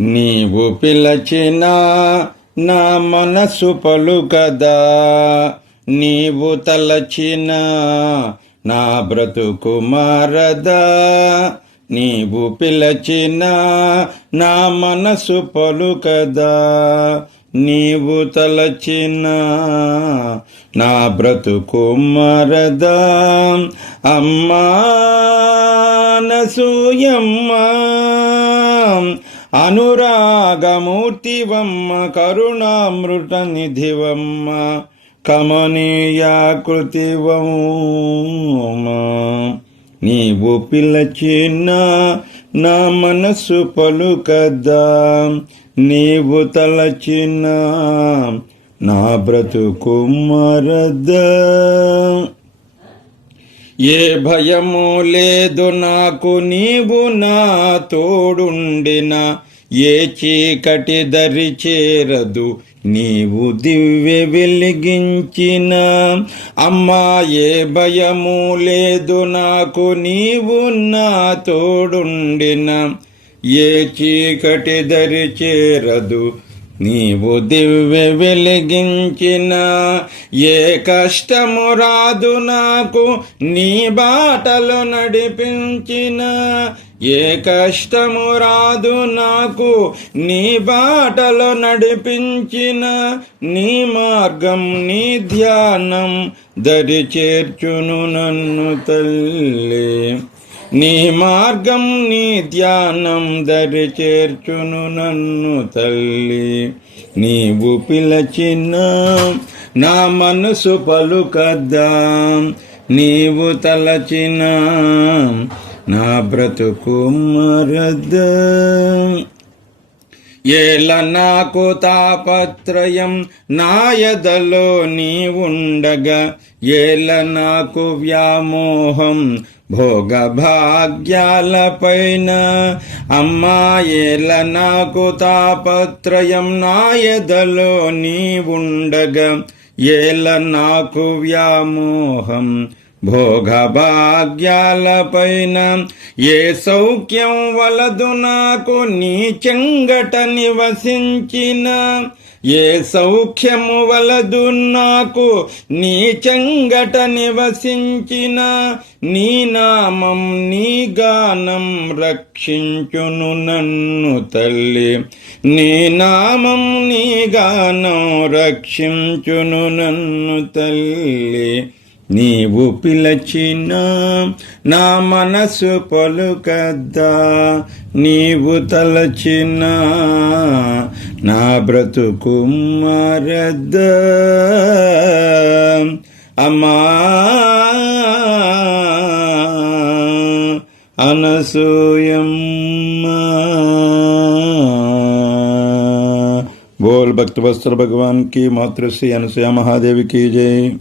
నీవు పిలచిన నా మనసు పలుకదా. నీవు తలచిన నా బ్రతుకు మారదా. నీవు పిలచిన నా మనసు పలుకదా. నీవు తలచిన నా బ్రతుకు మరదా. అమ్మా నసూయమ్మా. అనురాగమూర్తివమ్మ కరుణామృత నిధివమ్మ కమనీయాకృతివమ్మ. నీవు పిలచిన నా మనసు పలుకదా నీవు తలచిన నా బ్రతుకు మరదా. ఏ భయము లేదు నాకు నీవు నా తోడుండిన. ఏ చీకటి దరి చేరదు నీవు దివ్య వెలిగించిన. అమ్మా ఏ భయము లేదు నాకు నీవు నా తోడుండిన. ఏ చీకటి దరి చేరదు నీవు దివ్య వెలిగించిన ఏ కష్టము రాదు నాకు నీ బాటలు నడిపించిన ఏ కష్టము రాదు నాకు నీ బాటలు నడిపించిన నీ మార్గం నీ ధ్యానం దరి చేర్చును నన్ను తల్లి. నీ మార్గం నీ ధ్యానం దరి చేర్చును నన్ను తల్లి. నీవు పిలచిన నా మనసు పలుకద్దా. నీవు తలచిన నా బ్రతుకు మరదా ఏల నాకు తాపత్రయం నాయదలో నీ ఉండగా ఏల నాకు వ్యామోహం భోగ భాగ్యాలపైన నాకు తాపత్రయం నాయదలో నీ ఉండగా ఏల నాకు వ్యామోహం భోగభాగ్యాలపైన ఏ సౌఖ్యం వలదు నాకు నీ చెంగట నివసించిన. ఏ సౌఖ్యము వలదు నాకు నీ చెంగట నివసించిన. నీ నామం నీ గానం రక్షించును నన్ను తల్లి. నీ నామం నీ గానం రక్షించును నన్ను తల్లి. నీవు పిలచిన నా మనసు పలుకద్దా నీవు తలచిన నా బ్రతుకు మరద్ద. అమ్మా అనసూయమ్మ. బోల్ భక్తవస్త్ర వస్త్ర భగవాన్కి మాతృశ్రీ అనసూయ మహాదేవికి జై.